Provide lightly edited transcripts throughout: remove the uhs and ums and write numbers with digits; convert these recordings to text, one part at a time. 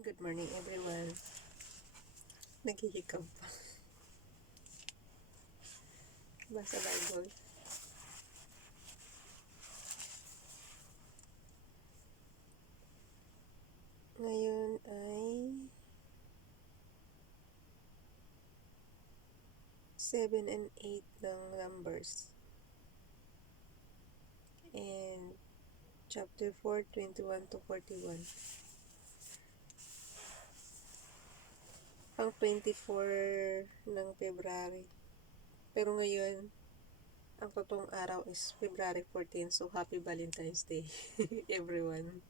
Good morning everyone. Naghihikab pa. Basa Bible. Ngayon ay 7 and 8 ng Numbers. And chapter 4, 21 to 41. Pang 24 ng February. Pero ngayon, ang totoong araw is February 14. So, happy Valentine's Day, everyone.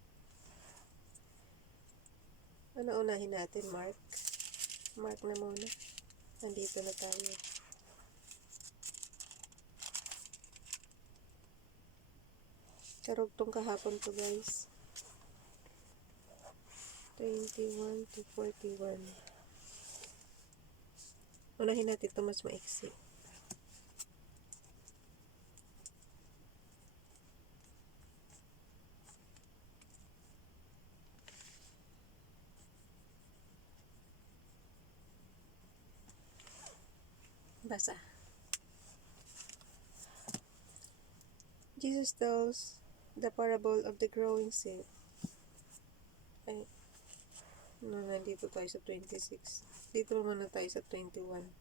Ano unahin natin, Mark? Mark na muna. Nandito na tayo. Karugtong kahapon to, guys. 21 to 41. Unahin natin ito mas maiksi. Basa. Jesus tells the parable of the growing seed. Ay, nandito tayo sa 26. Dito muna tayo sa 21.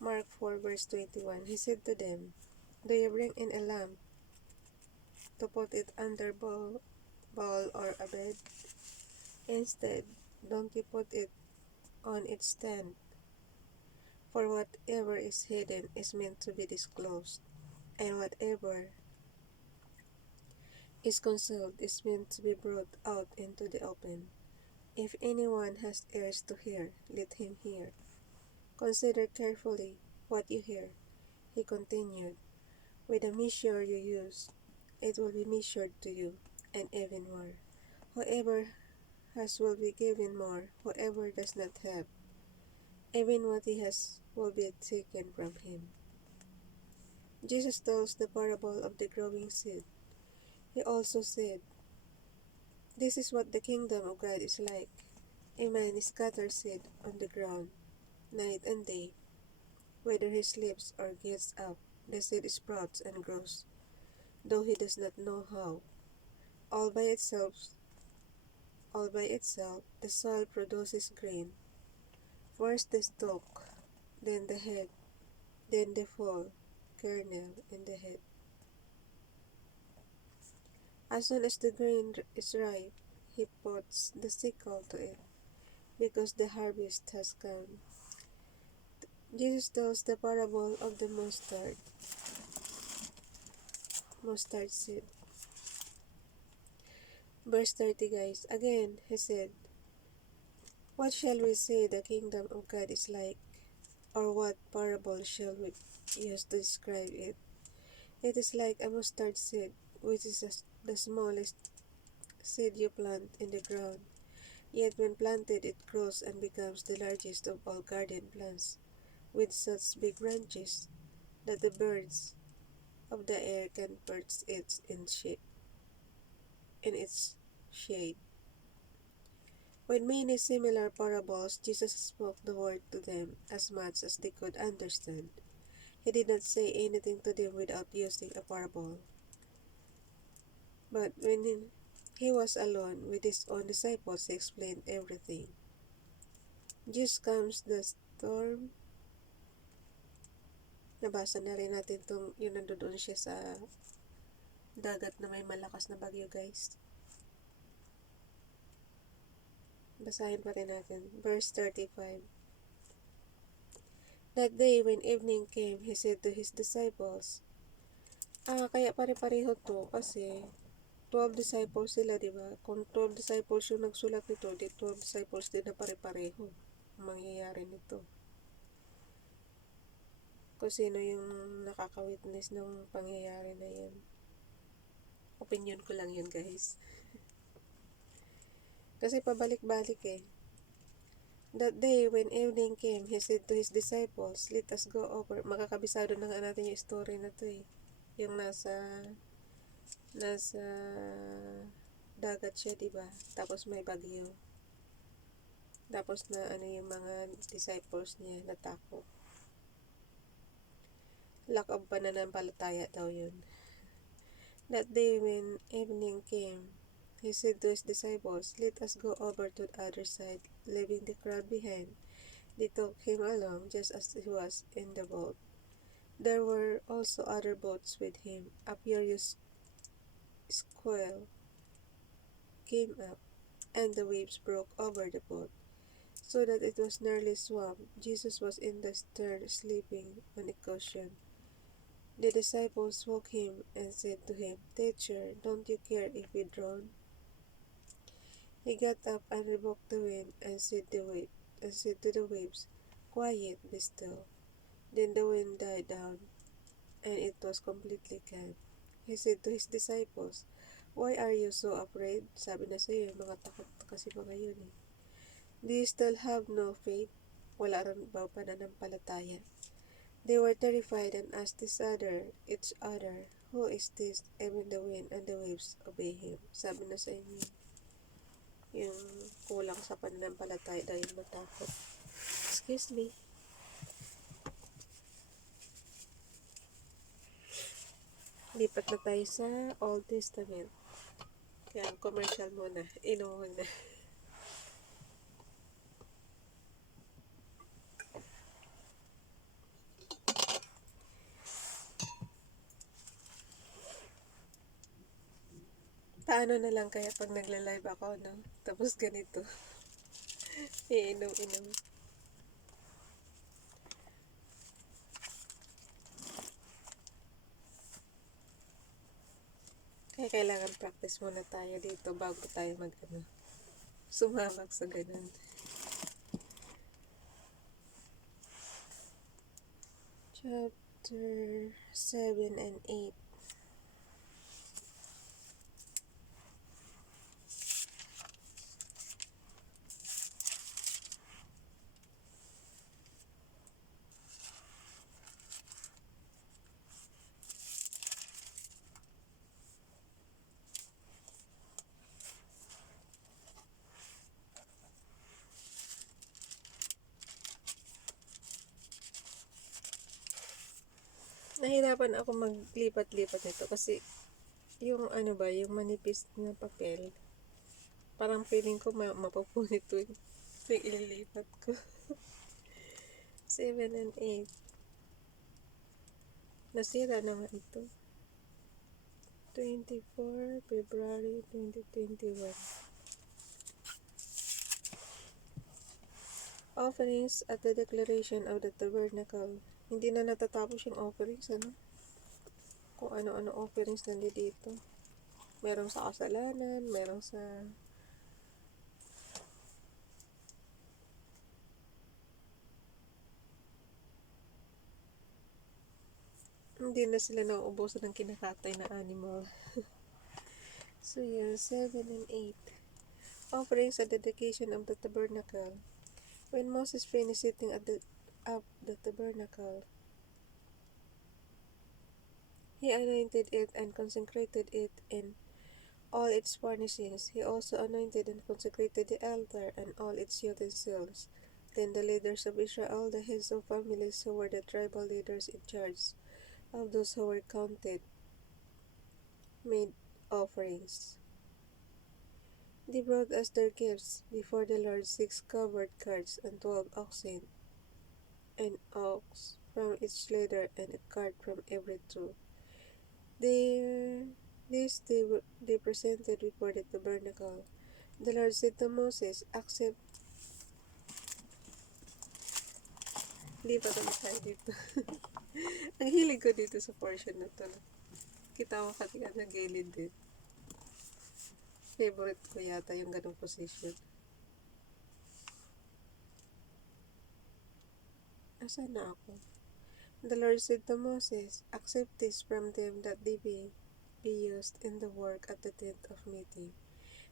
Mark 4 verse 21. He said to them, "Do you bring in a lamp to put it under bowl or a bed? Instead, don't you put it on its stand? For whatever is hidden is meant to be disclosed, and whatever is concealed is meant to be brought out into the open. If anyone has ears to hear, let him hear. Consider carefully what you hear," he continued. "With the measure you use, it will be measured to you, and even more. Whoever has will be given more, whoever does not have, even what he has will be taken from him." Jesus tells the parable of the growing seed. He also said, "This is what the kingdom of God is like. A man scatters seed on the ground, night and day. Whether he sleeps or gets up, the seed sprouts and grows, though he does not know how. All by itself, the soil produces grain. First the stalk, then the head, then the full kernel in the head. As soon as the grain is ripe, he puts the sickle to it, because the harvest has come." Jesus tells the parable of the mustard seed. Verse 30, guys. Again, he said, "What shall we say the kingdom of God is like? Or what parable shall we use to describe it? It is like a mustard seed, which is the smallest seed you plant in the ground. Yet when planted, it grows and becomes the largest of all garden plants, with such big branches that the birds of the air can perch it in its shade." With many similar parables, Jesus spoke the word to them as much as they could understand. He did not say anything to them without using a parable. But when he was alone with his own disciples, he explained everything. Just comes the storm. Nabasa na rin natin yung nandoon siya sa dagat na may malakas na bagyo, guys. Basahin pa rin natin. Verse 35. That day when evening came, he said to his disciples, kaya pare-pareho to kasi 12 disciples sila, di ba? Kung 12 disciples yung nagsulat nito, di 12 disciples din na pare-pareho ang mangyayari nito. Kung sino yung nakaka-witness ng pangyayari na yan. Opinion ko lang yun, guys. Kasi pabalik-balik eh. That day, when evening came, he said to his disciples, "Let us go over." Makakabisado na nga natin yung story na to eh. Yung nasa dagat siya, diba? Tapos may bagyo. Tapos na yung mga disciples niya natakot. Lack of pananampalataya daw yun. That day when evening came, he said to his disciples, "Let us go over to the other side," leaving the crowd behind. They took him along just as he was in the boat. There were also other boats with him. A furious squall came up, and the waves broke over the boat, so that it was nearly swamped. Jesus was in the stern, sleeping on a cushion. The disciples woke him and said to him, "Teacher, don't you care if we drown?" He got up and rebuked the wind and said to the waves, "Quiet, be still." Then the wind died down, and it was completely calm. He said to his disciples, "Why are you so afraid?" Sabi na sa'yo, mga takot kasi mga yun eh. "Do you still have no faith?" Wala rin ba pananampalataya? They were terrified and asked each other, "Who is this? Even the wind and the waves obey him." Sabi na sa inyo, yung kulang sa pananampalataya dahil matakot. Excuse me. Lipat na tayo sa Old Testament. Kaya commercial muna. Inuwan na. Paano na lang kaya pag nagla-live ako, no? Tapos ganito. Iinom-inom. Kaya kailangan practice muna tayo dito bago tayo sumabak sa ganun. Chapter 7 and 8. Nahirapan ako maglipat-lipat nito kasi yung yung manipis na papel, parang feeling ko mapupunit to yung ililipat ko. 7 and 8. Nasira naman ito. 24 February 2021. Offerings at the declaration of the tabernacle. Hindi na natatapos yung offerings, kung ano-ano offerings nandito. Merong sa kasalanan, merong sa hindi na sila nauubusan ng kinakatay na animal. So yun, 7 and 8. Offerings at the dedication of the tabernacle. When Moses finished setting up the tabernacle, he anointed it and consecrated it in all its furnishings. He also anointed and consecrated the altar and all its utensils. Then the leaders of Israel, the heads of families who were the tribal leaders in charge of those who were counted, made offerings. They brought as their gifts before the Lord 6 covered carts and 12 oxen, an ox from each leader and a cart from every two. They presented before the tabernacle. The Lord said to Moses, "Accept." Hindi pa tayo dito. Ang hilig ko dito sa portion na to. Kita ko kanina na gilid din. Favorite ko yata yung ganong position. Asan na ako? The Lord said to Moses, "Accept this from them that they be used in the work at the tent of meeting.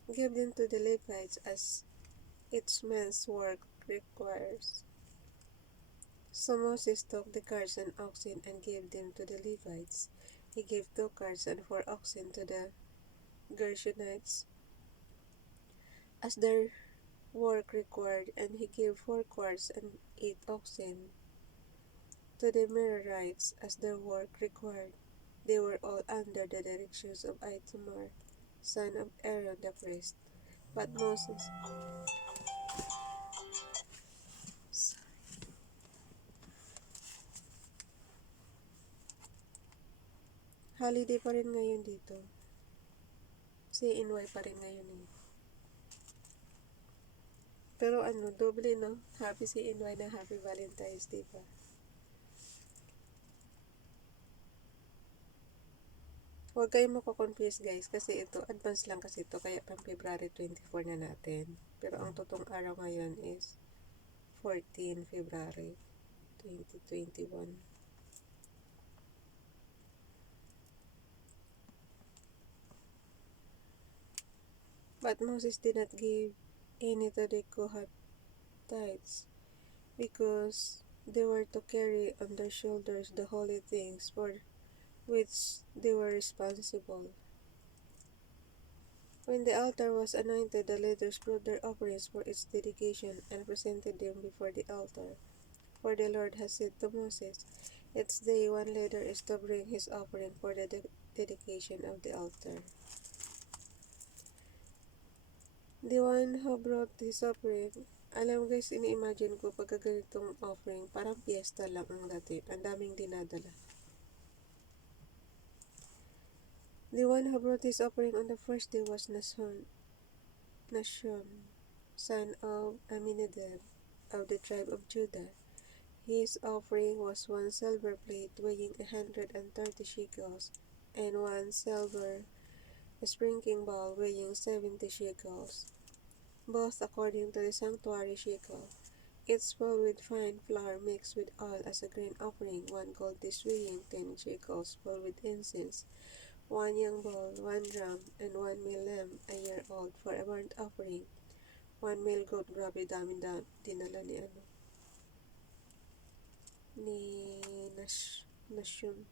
Give them to the Levites as each man's work requires." So Moses took the carts and oxen and gave them to the Levites. He gave 2 carts and 4 oxen to the Gershonites, as their work required, and he gave 4 quarts and 8 oxen to the Merarites as their work required. They were all under the directions of Ithamar, son of Aaron the priest. But Moses, holiday pa rin ngayon dito. CNY pa rin ngayon eh. Pero ano, doble no? Happy CNY na Happy Valentine's Day pa. Huwag kayong mako-confuse guys kasi ito, advance lang kasi ito kaya pang February 24 na natin. Pero ang totoong araw ngayon is 14 February 2021. But Moses did not give any to the Kohathites because they were to carry on their shoulders the holy things for which they were responsible. When the altar was anointed, the leaders brought their offerings for its dedication and presented them before the altar. For the Lord has said to Moses, "Each day one leader is to bring his offering for the dedication of the altar." The one who brought his offering, alam guys, ini-imagine ko pagka ganitong offering, parang piyesta lang ang dati. Ang daming dinadala. The one who brought his offering on the first day was Nashon, son of Aminadab, of the tribe of Judah. His offering was 1 silver plate weighing 130 shekels, and 1 silver sprinkling bowl weighing 70 shekels, both according to the sanctuary shekel, each full with fine flour mixed with oil as a grain offering, 1 gold dish weighing 10 shekels full with incense, 1 young bull, 1 ram, and 1 male lamb a year old for a burnt offering, 1 male goat. Grabe dami dinala ni Nashon.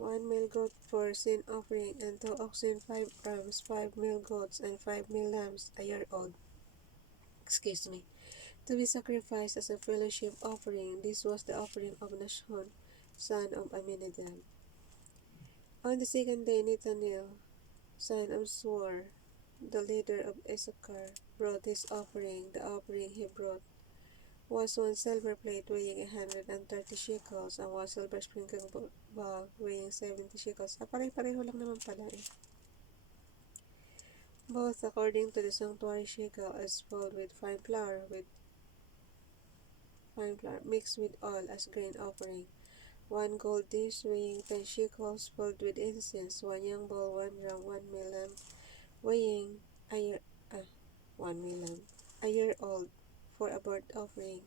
1 male goat for sin offering, and 2 oxen, 5 rams, 5 male goats, and 5 male lambs a year old. To be sacrificed as a fellowship offering. This was the offering of Nashon, son of Aminadab. On the second day, Nathanael, son of Suar, the leader of Issachar, brought his offering. The offering he brought was 1 silver plate weighing 130 shekels, and 1 silver sprinkling bowl weighing 70 shekels. Pare-pareho lang naman pala eh. Both according to the sanctuary shekel, as full with fine flour mixed with oil as grain offering. 1 gold dish weighing 10 shekels filled with incense. 1 young bull, 1 ram, 1 male lamb weighing a year old for a burnt offering.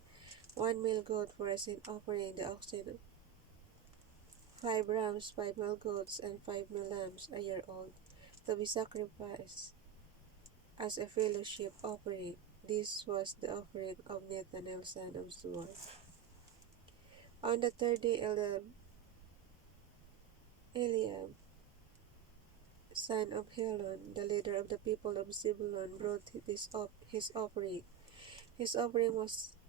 1 male goat for a sin offering. The oxen, 5 rams, 5 male goats, and 5 male lambs a year old, to be sacrificed as a fellowship offering. This was the offering of Nathanael, son of Zuar. On the third day, Eliab, son of Helon, the leader of the people of Zebulun, brought his offering. His offering was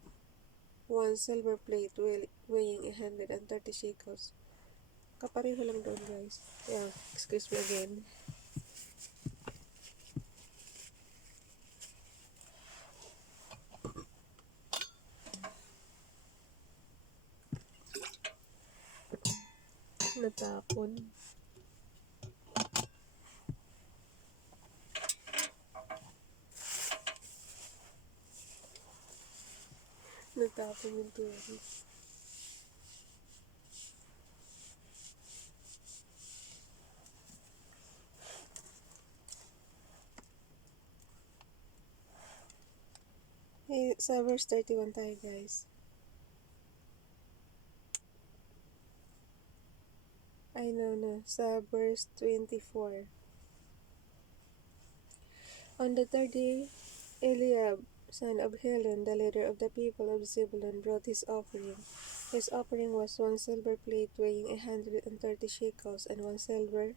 1 silver plate weighing 130 shekels. Kapareho lang doon guys. Yeah, excuse me again. Natapon. Natapon yung tubig. Hey, sa verse 31 tayo guys. I know na. Sa verse 24. On the third day, Eliab, son of Helon, the leader of the people of Zebulun, brought his offering. His offering was 1 silver plate weighing 130 shekels, and 1 silver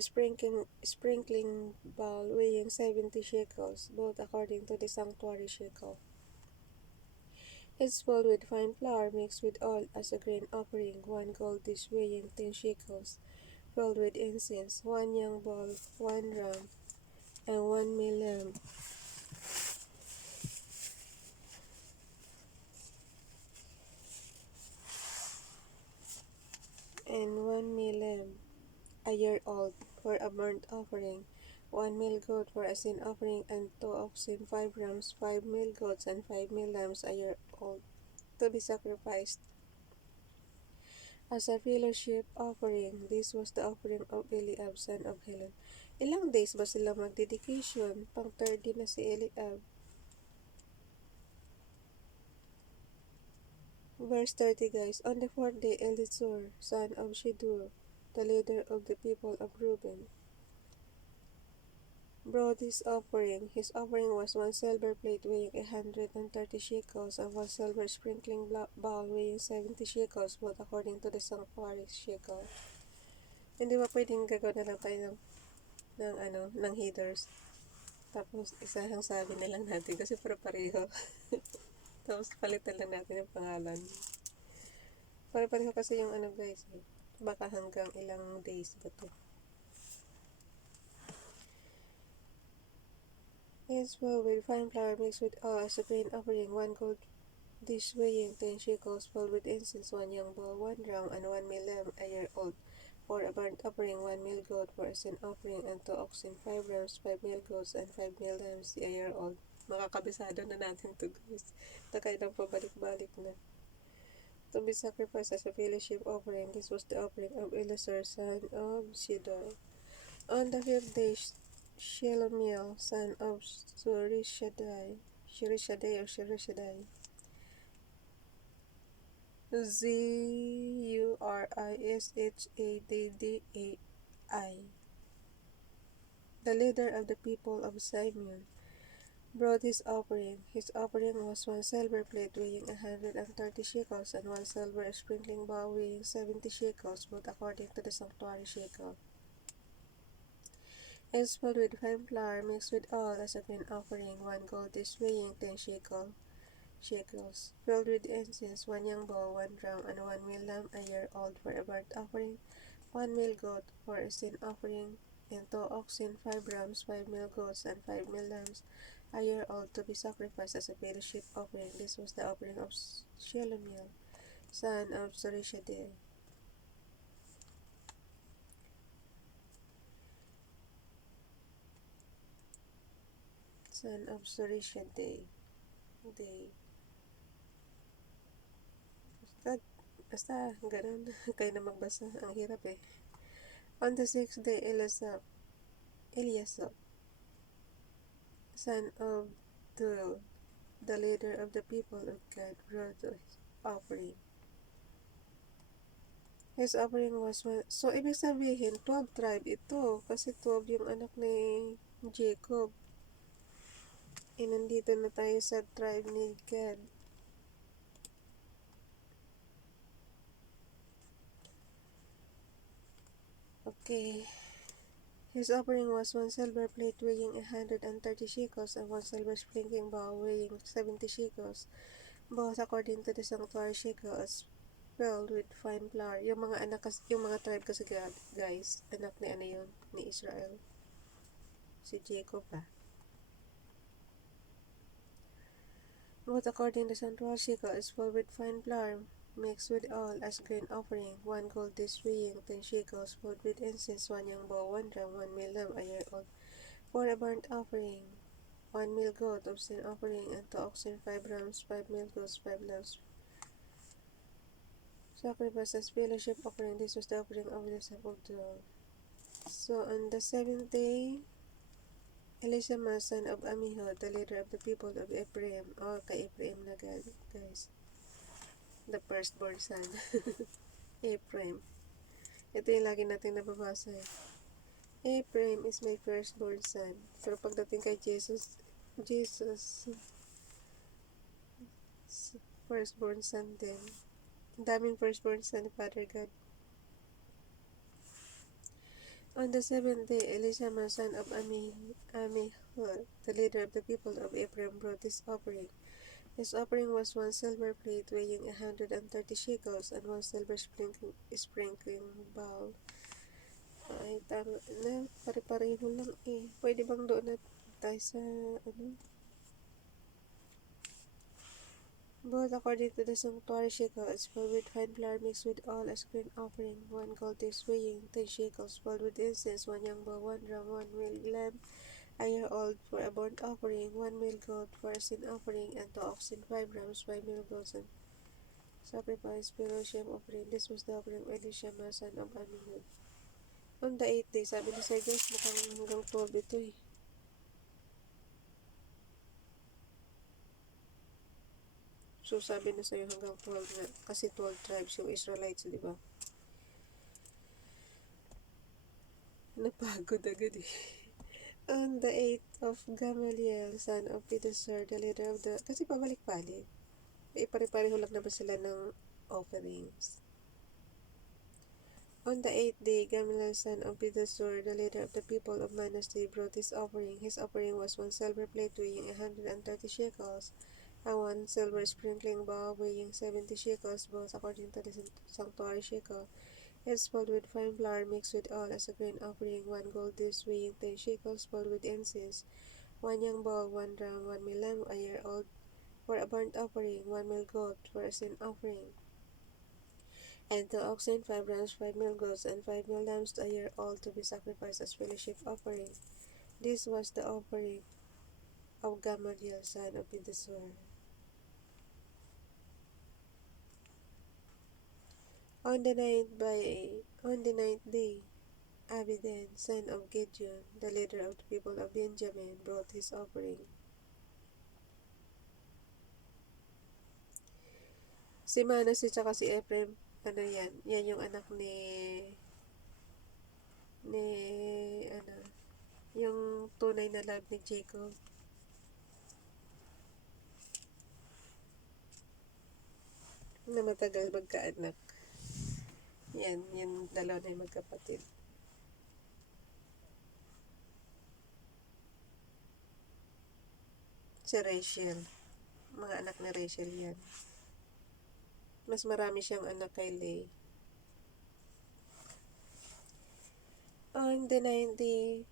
sprinkling bowl weighing 70 shekels, both according to the sanctuary shekel. It's filled with fine flour mixed with oil as a grain offering, 1 gold dish weighing 10 shekels, filled with incense, 1 young bull, 1 ram, and 1 male lamb, a year old, for a burnt offering, 1 male goat for a sin offering, and 2 oxen, 5 rams, 5 male goats, and 5 male lambs a year old, to be sacrificed as a fellowship offering. This was the offering of Eliab, son of Helon. Ilang days ba sila mag-dedication? Pang 30 na si Eliab. Verse 30, guys. On the fourth day, Elizur, son of Shedeur, the leader of the people of Reuben, brought his offering. His offering was 1 silver plate weighing 130 shekels, and 1 silver sprinkling bowl weighing 70 shekels, both according to the sanctuary shekel. Hindi ba pwedeng gagawin na lang tayo ng headers? Tapos, isahang sabi na lang natin kasi pareho. Tapos, palitan lang natin yung pangalan. Pareho kasi yung guys. Baka hanggang ilang days ba to. It's well with fine flour mixed with oil as a grain offering, 1 gold dish weighing 10 shekels, filled with incense, 1 young bull, 1 ram, and 1 male lamb a year old, for a burnt offering, 1 male goat for a sin offering, and 2 oxen, 5 rams, 5 male goats, and 5 male lambs a year old. Makakabisado na natin to, guys. Nakailang pabalik-balik na. To be sacrificed as a fellowship offering. This was the offering of Elazar, son of Shedeur. On the fifth day, Shelomiel, son of Surishadai, Zurishaddai, the leader of the people of Simeon, brought his offering. His offering was 1 silver plate weighing 130 shekels, and 1 silver sprinkling bowl weighing 70 shekels, both according to the sanctuary shekel. It's filled with fine flour mixed with oil as a grain offering, 1 gold dish weighing 10 shekels, filled with incense, 1 young bull, 1 ram, and 1 male lamb a year old, for a burnt offering, 1 male goat for a sin offering, and 2 oxen, 5 rams, 5 male goats, and 5 male lambs a year old, to be sacrificed as a fellowship offering. This was the offering of Shelomiel, son of Surishadai. Basta ganun. Kayo na magbasa. Ang hirap eh. On the sixth day, Eliasaph, son of Deuel, the leader of the people of God, brought his offering. His offering was so ibig sabihin 12 tribe ito kasi 12 yung anak ni Jacob. Nandito na tayo sa tribe ni God. Okay. His offering was 1 silver plate weighing 130 shekels, and 1 silver sprinkling bowl weighing 70 shekels, both according to the sanctuary shekel, as filled with fine flour. Yung mga tribe kasi, guys, anak ni yun, ni Israel. Si Jacob Both according to the sanctuary shekel, is filled with fine flour mixed with oil as grain offering, 1 gold dish weighing 10 shekels, filled with incense, 1 young bull, 1 ram, 1 male lamb a year old, for a burnt offering, 1 male goat of sin offering, and 2 oxen, 5 rams, 5 male goats, 5 lambs. Sacrifice as fellowship offering. This was the offering of the sepulchre. So on the seventh day, Elishama, son of Amihud, the leader of the people of Ephraim. Kay Ephraim na, guys. The firstborn son. Ephraim. Ito yung lagi natin nababasa eh. Ephraim is my firstborn son. Pero pagdating kay Jesus, firstborn son din. Ang daming firstborn son ni Father God. On the seventh day, Elishama, son of Amihud, the leader of the people of Ephraim, brought his offering. His offering was 1 silver plate weighing 130 shekels, and 1 silver sprinkling bowl. Ay, tama na. Pare-pareho lang eh. Pwede bang doon na tayo sa, ano? Both according to the sanctuary shekel, as filled with fine flour mixed with oil as grain offering, 1 gold dish weighing 10 shekels, filled with incense, 1 young bull, 1 ram, 1 male lamb, a year old for a burnt offering, 1 male goat for a sin offering, and 2 oxen, 5 rams, 5 male goats, and sacrifice fellowship offering. This was the offering of Elishama, son of Amihud. On the 8th day, sabi ni Sir guys, mukhang hanggang 12 ito eh. So, sabi na sa'yo hanggang 12 na. Kasi 12 tribes yung Israelites, di ba? Napagod agad eh. On the 8th of Gamaliel, son of Pedasur, the leader of the... Kasi pabalik-balik. Pare-pareho lang naman sila ng offerings. On the 8th day, Gamaliel, son of Pedasur, the leader of the people of Manasseh, brought his offering. His offering was 1 silver plate weighing 130 shekels, and 1 silver sprinkling bowl weighing 70 shekels, both according to the sanctuary shekel. It's filled with fine flour mixed with oil as a grain offering, 1 gold dish weighing 10 shekels, filled with incense, 1 young bull, 1 ram, 1 male lamb, a year old, for a burnt offering, 1 male goat for a sin offering, and 2 oxen, 5 rams, 5 male goats, and 5 male lambs, a year old, to be sacrificed as fellowship offering. This was the offering of Gamaliel, son of Pedasur. On the ninth day, Abidan, son of Gideon, the leader of the people of Benjamin, brought his offering. Si Manasseh at si Ephraim, ano yan? Yan yung anak ano, yung tunay na love ni Jacob. Na matagal magkaanak. Yan, yung dalawa na yung magkapatid. Si Rachel. Mga anak ni Rachel yan. Mas marami siyang anak kay Leah. On the 9th day,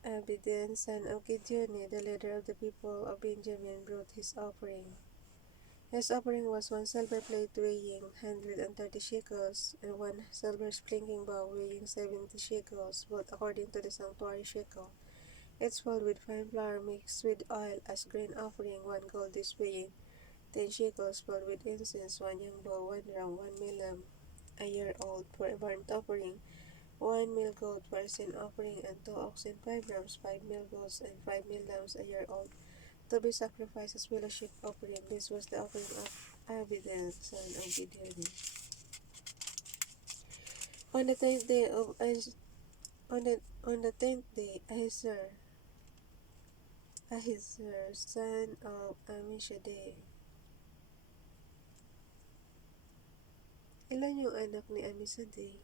Abidan, son of Gideon, the leader of the people of Benjamin, brought his offering. His offering was 1 silver plate weighing 130 shekels, and 1 silver sprinkling bowl weighing 70 shekels, both according to the sanctuary shekel. It's filled with fine flour mixed with oil as grain offering, 1 gold dish weighing 10 shekels, filled with incense, 1 young bull, 1 ram, 1 male lamb, a year old, for a burnt offering, 1 male goat for a sin offering, and 2 oxen, 5 rams, 5 male goats, and 5 male lambs, a year old, to be sacrificed as fellowship offering. This was the offering of Abidan, son of Gideon. On the 10th day, Ahizar, son of Amishadai. Ilan yung anak ni Amishadai?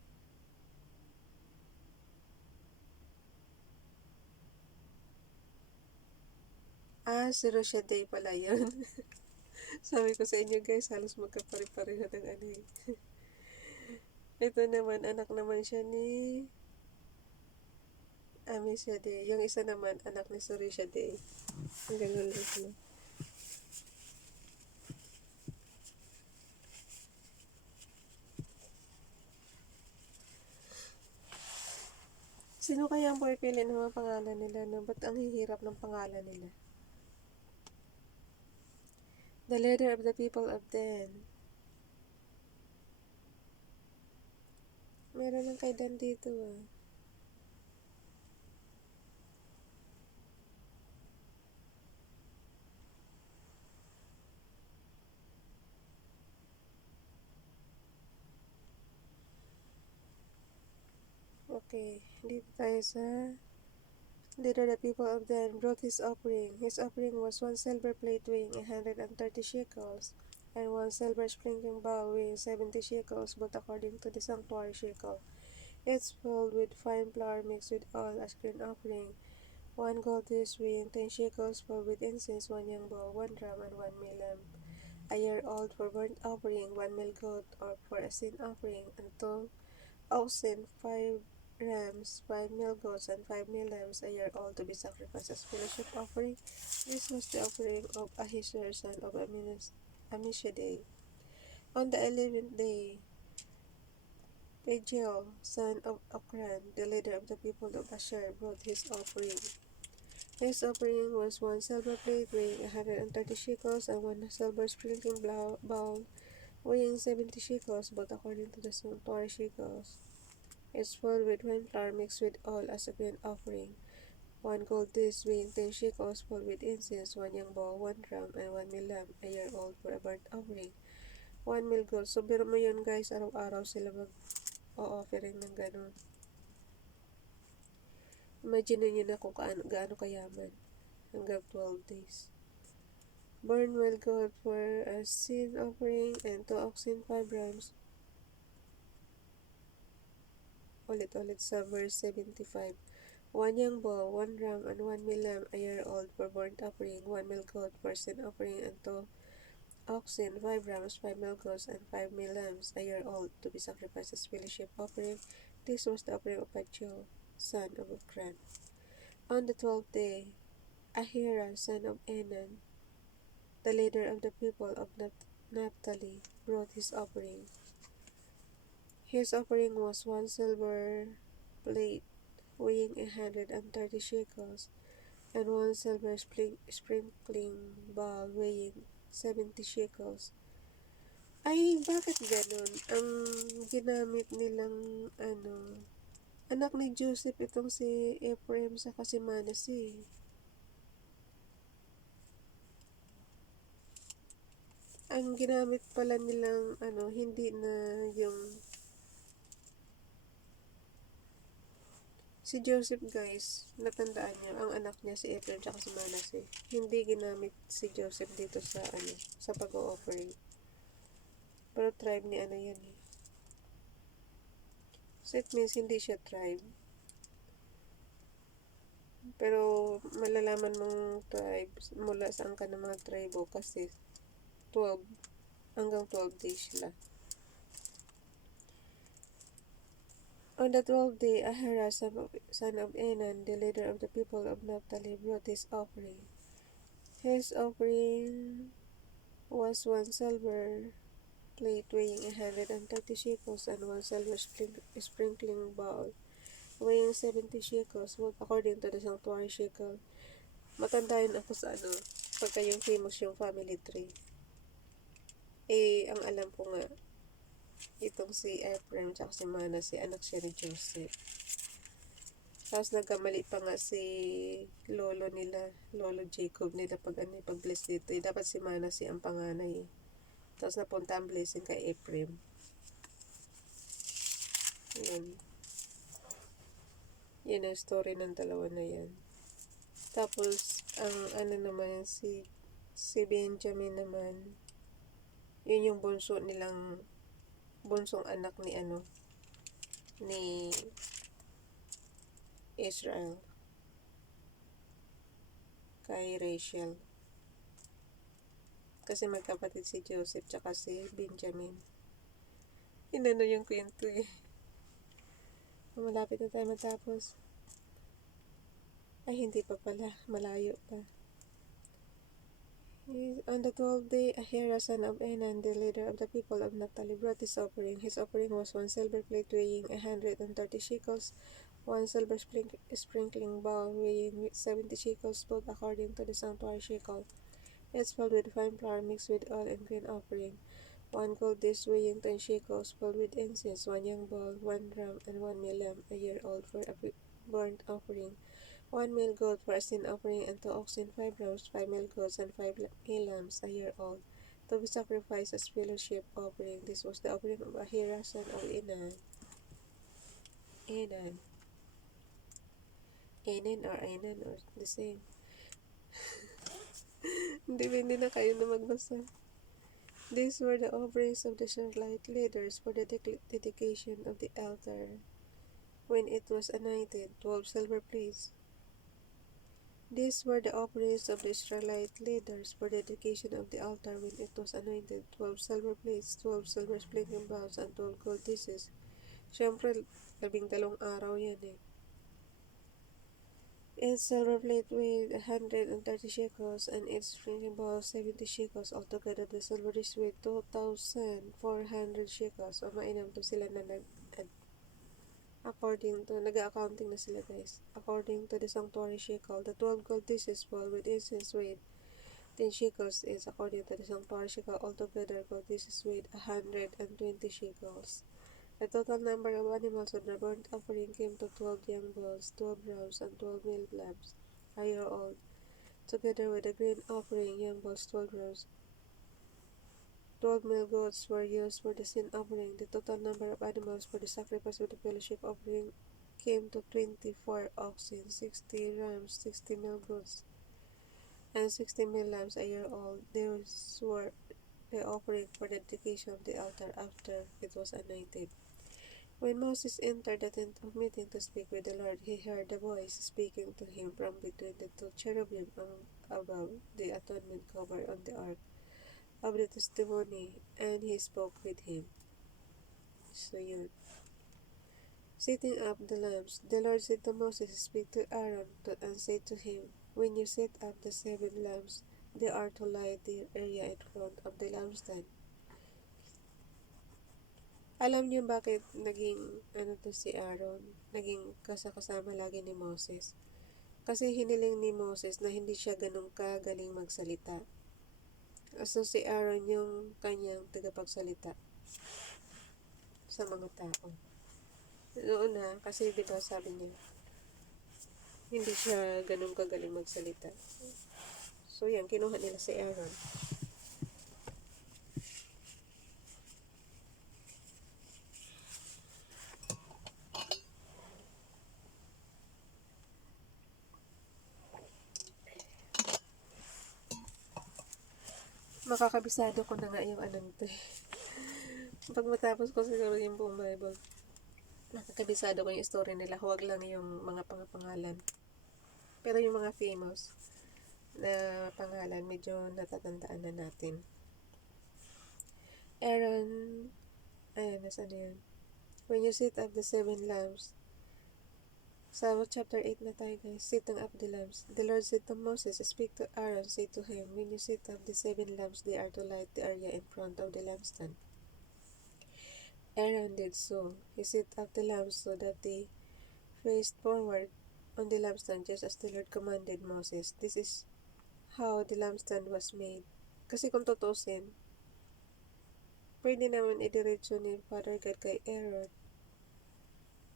Si Roshadai pala yun. Sabi ko sa inyo guys, halos magkapare-pareho ng ano eh. Ito naman, anak naman siya ni Amishadai. Yung isa naman, anak ni Surishadai. Ang ganun lang sila. Sino kaya ang pipili ng mga pangalan nila? No? Ba't ang hihirap ng pangalan nila? The leader of the people of Dan. Meron lang kay Dan dito ah. Okay, dito tayo sa leader of the people of Dan brought his offering. His offering was 1 silver plate weighing 130 shekels, and 1 silver sprinkling bowl weighing 70 shekels, but according to the sanctuary shekel. It's filled with fine flour mixed with oil as grain offering. 1 gold dish weighing 10 shekels filled with incense, 1 young bull, 1 ram, and 1 male lamb, a year old for burnt offering, 1 male goat or for a sin offering, and 2 oxen, 5 rams, 5 male goats, and 5 male lambs, a year old to be sacrificed as fellowship offering. This was the offering of Ahishar, son of Ammishaddai. On the 11th day, Pagiel, son of Okran, the leader of the people of Asher, brought his offering. His offering was 1 silver plate weighing 130 shekels and 1 silver sprinkling bowl weighing 70 shekels, but according to the sanctuary shekels. It's full with wine flour mixed with oil as a grain offering. 1 gold dish weighing 10 shekels full with incense, 1 young bull, 1 ram, and 1 male lamb, a year old for a burnt offering. 1 male goat. So, biro mo yun guys, araw-araw sila mag-o-offering ng ganun. Imagine nyo na kung gaano kayaman hanggang 12 days. Burn wild goat for a sin offering and 2 oxen, 5 rams. Ulit-ulit sa verse 75. 1 young bull, 1 ram, and 1 male lamb, a year old for burnt offering, 1 male goat for sin offering, and 2 oxen, 5 rams, 5 male goats, and 5 male lambs, a year old, to be sacrificed as fellowship offering. This was the offering of Pagiel, son of Okran. On the 12th day, Ahira, son of Enan, the leader of the people of Naphtali, brought his offering. His offering was 1 silver plate weighing 130 shekels, and 1 silver sprinkling bowl weighing 70 shekels. Ay, bakit ganun? Ang ginamit nilang, anak ni Joseph itong si Ephraim sa si Manasseh. Ang ginamit pala nilang, hindi na yung si Joseph guys, natandaan nyo, ang anak niya si Ephraim tsaka si Manasseh. Hindi ginamit si Joseph dito sa sa pag-o-offering. Pero tribe ni yan eh. So it means hindi siya tribe. Pero malalaman mong tribe mula saan ka ng mga tribe kasi 12 hanggang 12 days sila. On the 12th day, Ahira, son of Enan, the leader of the people of Naphtali, brought his offering. His offering was 1 silver plate weighing 130 shekels and 1 silver sprinkling bowl weighing 70 shekels, according to the sanctuary shekel. Matandayan ako sa pagka yung famous yung family tree. Ang alam ko nga, itong si Ephraim at si Manasseh, anak siya ni Joseph. Tapos nagkamali pa nga si lolo Jacob nila pag-bless dito. Dapat si Manasseh ang panganay. Tapos napunta ang blessing kay Ephraim. Yan ang story ng dalawa na yan. Tapos, ang naman, si Benjamin naman, yun yung bunsong anak ni Israel. Kay Rachel. Kasi magkapatid si Joseph tsaka si Benjamin. Inano yung kwento eh. Malapit na tayo matapos. Ay, hindi pa pala. Malayo pa. On the 12th day, Ahira, son of Enan, the leader of the people of Naphtali, brought his offering. His offering was 1 silver plate weighing 130 shekels, 1 silver sprinkling bowl weighing 70 shekels, both according to the sanctuary shekel. It's filled with fine flour mixed with oil and grain offering. 1 gold dish weighing 10 shekels, filled with incense, 1 young bull, 1 ram, and 1 male lamb, a year old, for a burnt offering. 1 male goat for a sin offering, and 2 oxen, 5 rams, 5 male goats, and 5 male lambs, a year old, to be sacrificed as fellowship offering. This was the offering of Ahira, son of Enan. Enan or the same. Hindi na kayo na magbasa. These were the offerings of the Israelite leaders for the dedication of the altar. when it was anointed, 12 silver plates. These were the offerings of the Israelite leaders for the dedication of the altar when it was anointed, 12 silver plates, 12 silver splitting bowls, and 12 gold dishes. Siyempre, 12 araw yan eh. Each silver plate weighed 130 shekels, and each splitting bowl 70 shekels. Altogether, the silver dish weighed 2,400 shekels. O mainam to sila na nag-accounting na sila guys. According to the sanctuary shekel, the 12 gold dishes full with incense weighed 10 shekels is according to the sanctuary shekel. Altogether, gold dishes weighed 120 shekels. The total number of animals on the burnt offering came to 12 young bulls, 12 rams, and 12 male lambs, a year old. Together with the grain offering, young bulls, 12 rams, 12 male goats were used for the sin offering. The total number of animals for the sacrifice of the fellowship offering came to 24 oxen, 60 rams, 60 male goats, and 60 male lambs a year old. These were the offering for the dedication of the altar after it was anointed. When Moses entered the tent of meeting to speak with the Lord, he heard a voice speaking to him from between the two cherubim above the atonement cover on the ark of the testimony, and he spoke with him. So yun. Setting up the lamps, the Lord said to Moses, speak to Aaron and say to him, when you set up the 7 lamps, they are to light the area in front of the lampstand. Alam niyo bakit naging si Aaron, naging kasama lagi ni Moses? Kasi hiniling ni Moses na hindi siya ganun kagaling magsalita. So si Aaron yung kanyang tagapagsalita sa mga tao. Noon na, kasi diba sabi niya, hindi siya ganun kagaling magsalita. So yan, kinuha nila si Aaron. Makakabisado ko na nga yung nito eh. Pag matapos ko siguro yung buong Bible, makakabisado ko yung story nila. Huwag lang yung mga pangalan. Pero yung mga famous na pangalan, medyo natatandaan na natin. Aaron, ayan, nasa na yan. When you set up the 7 lamps, sa chapter 8 na tayo guys, setting up the lamps. The Lord said to Moses, speak to Aaron, say to him, when you set up the 7 lamps, they are to light the area in front of the lampstand. Aaron did so. He set up the lamps so that they faced forward on the lampstand just as the Lord commanded Moses. This is how the lampstand was made. Kasi kung tutusin, pwede naman idiretso ni Father God kay Aaron.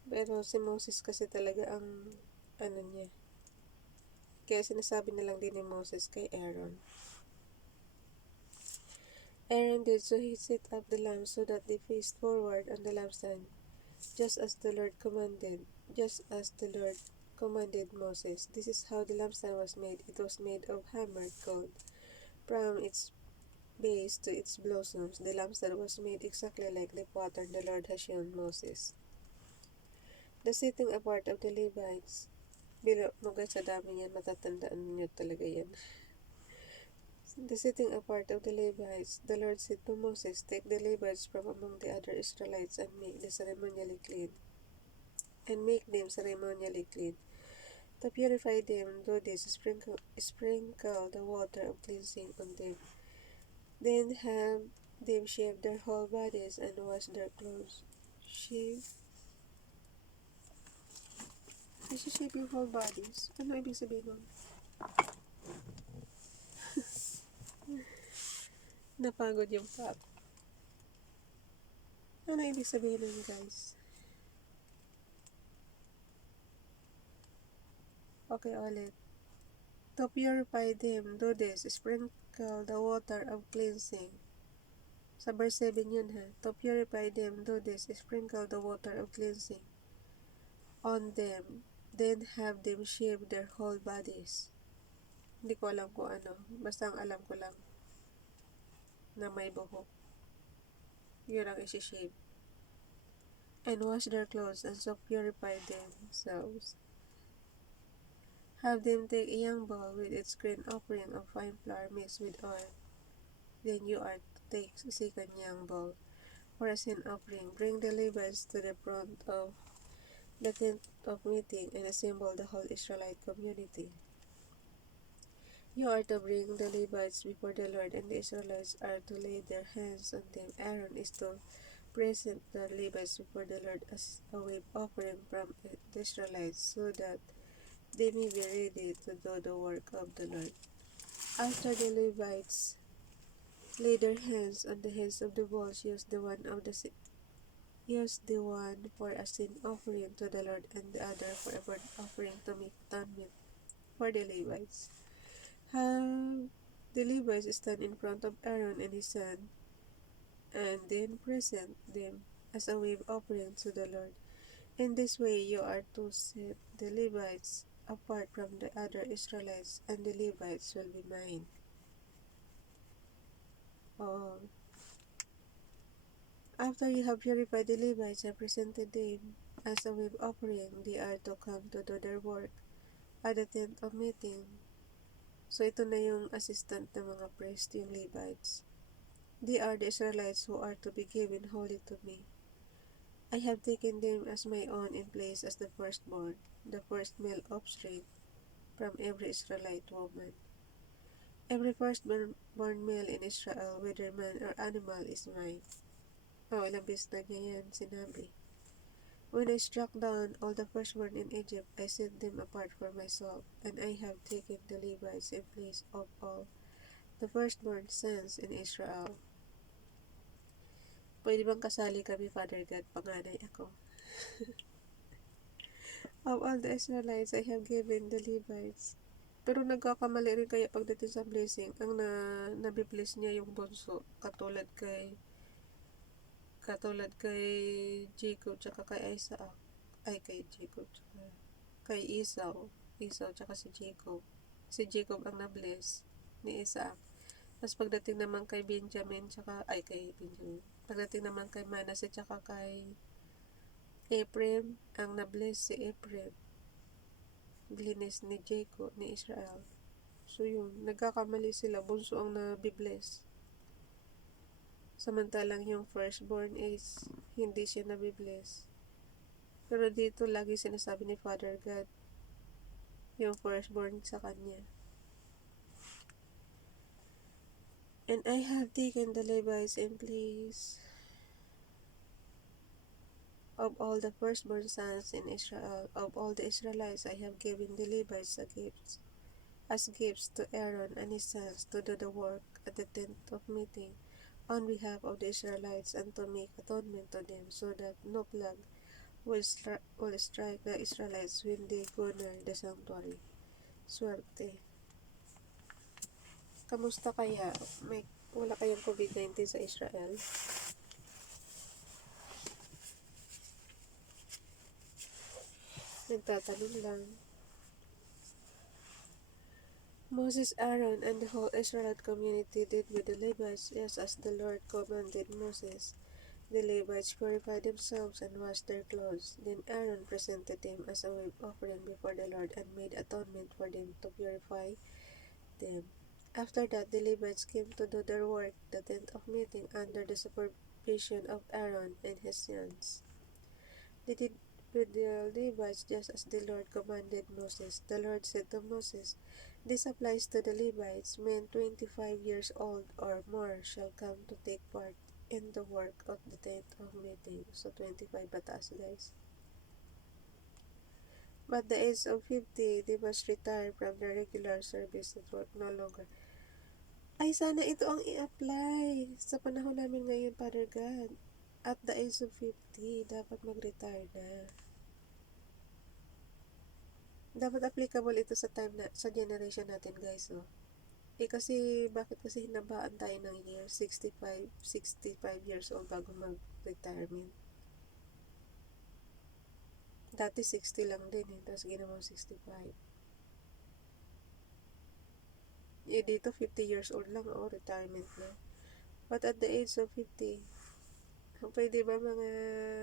Pero si Moses kasi talaga ang niya. Kaya sinasabi na lang din ni Moses kay Aaron. Aaron did so. He set up the lamps so that they faced forward on the lampstand, just as the Lord commanded Moses. This is how the lampstand was made. It was made of hammered gold. From its base to its blossoms, the lampstand was made exactly like the pattern the Lord has shown Moses. The setting apart of the Levites. Bilo mo guys, sa dami yan, matatandaan nyo talaga yan. The setting apart of the Levites. The Lord said to Moses, take the Levites from among the other Israelites and make them ceremonially clean. To purify them, do this, sprinkle the water of cleansing on them. Then have them shave their whole bodies and wash their clothes. Shave your whole bodies. Ano ibig sabihin nun? Napagod yung pap. Ano ibig sabihin nun guys? Okay, ulit. To purify them, do this, sprinkle the water of cleansing. Sa verse 7 yun ha. To purify them, do this, sprinkle the water of cleansing on them. Then have them shave their whole bodies. Hindi ko alam kung ano. Basta ang alam ko lang na may buhok. Yun ang isi-shave. and wash their clothes, and so purify themselves. Have them take a young bull with its grain offering of fine flour mixed with oil. Then you are to take a second young bull for a sin offering. Bring the Levites to the front of the tent of meeting and assemble the whole Israelite community. You are to bring the Levites before the Lord, and the Israelites are to lay their hands on them. Aaron is to present the Levites before the Lord as a wave offering from the Israelites, so that they may be ready to do the work of the Lord. After the Levites lay their hands on the heads of the bulls, use the one for a sin offering to the Lord, and the other for a burnt offering to make atonement for the Levites. Have the Levites stand in front of Aaron and his son, and then present them as a wave offering to the Lord. In this way you are to set the Levites apart from the other Israelites, and the Levites will be mine. Oh. After you have purified the Levites and presented them as a wave offering, they are to come to do their work at the tent of meeting. So ito na yung assistant ng mga priest, yung Levites. They are the Israelites who are to be given wholly to me. I have taken them as my own in place as the firstborn, the first male offspring from every Israelite woman. Every firstborn male in Israel, whether man or animal, is mine. Ilang beses na niya yan sinabi. When I struck down all the firstborn in Egypt, I set them apart for myself, and I have taken the Levites in place of all the firstborn sons in Israel. Pwede bang kasali kami, Father God, panganay ako? Of all the Israelites, I have given the Levites. Pero nagkakamali rin kaya pagdating sa blessing, ang nabibless niya yung bunso, katulad kay Jacob tsaka kay Isaac. Kay Jacob tsaka kay Esau tsaka si Jacob. Si Jacob ang na-bless ni Isaac. Tapos pagdating naman kay Benjamin tsaka kay Benjamin. Pagdating naman kay Manasseh tsaka kay Ephraim, ang na-bless si Ephraim. Blinis ni Jacob, ni Israel. So yun, nagkakamali sila, bunso ang nabibless. Samantalang yung firstborn is hindi siya nabibless. Pero dito lagi sinasabi ni Father God yung firstborn sa kanya. And I have taken the Levites in place of all the firstborn sons in Israel. Of all the Israelites, I have given the Levites as gifts to Aaron and his sons to do the work at the tent of meeting on behalf of the Israelites, and to make atonement to them, so that no plague will strike the Israelites when they go near the sanctuary. Swerte. Kamusta kaya? Wala kayang COVID-19 sa Israel? Nagtatanong lang. Moses, Aaron, and the whole Israelite community did with the Levites just as the Lord commanded Moses. The Levites purified themselves and washed their clothes. Then Aaron presented them as a wave offering before the Lord and made atonement for them to purify them. After that, the Levites came to do their work, the tent of meeting, under the supervision of Aaron and his sons. They did with the Levites just as the Lord commanded Moses. The Lord said to Moses, "This applies to the Levites. Men 25 years old or more shall come to take part in the work of the tent of meeting." So 25 pataas, guys. But the age of 50, they must retire from the regular service at work no longer. Sana ito ang i-apply sa panahon namin ngayon, Father God. At the age of 50, dapat mag-retire na. Dapat applicable ito sa sa generation natin, guys, oh. Kasi bakit kasi hinabaan tayo ng year 65 years old bago mag-retirement? Dati 60 lang din tapos ginawang 65. Dito 50 years old lang, retirement na. But at the age of 50, Pwede ba mga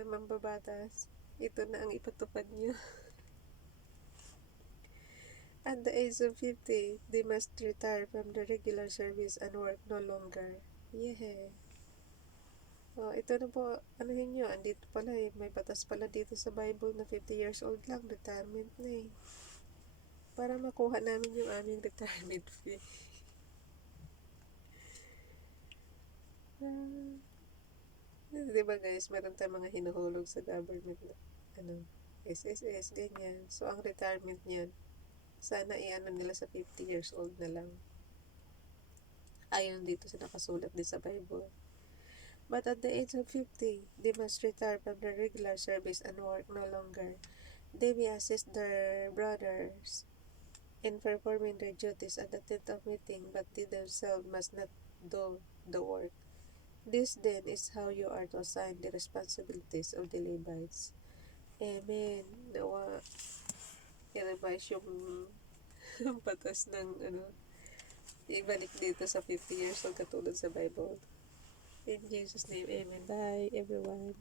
mambabatas? Ito na ang ipatupad nyo. At the age of 50, they must retire from the regular service and work no longer. Yeah. Oh, ito na po, anuhin nyo, andito pala eh, may batas pala dito sa Bible na 50 years old lang, retirement na eh. Para makuha namin yung aming retirement fee. Diba guys, meron tayong mga hinuhulog sa government na, SSS, ganyan. So, ang retirement niyan, sana i-ano nila sa 50 years old na lang. Ayon dito sa nakasulat din sa Bible. But at the age of 50, they must retire from the regular service and work no longer. They may assist their brothers in performing their duties at the tent of meeting, but they themselves must not do the work. This then is how you are to assign the responsibilities of the Levites. Amen. Nawa, i-revise yung batas ng ibalik dito sa 50 years old katulad sa Bible. In Jesus' name, amen. Bye, everyone.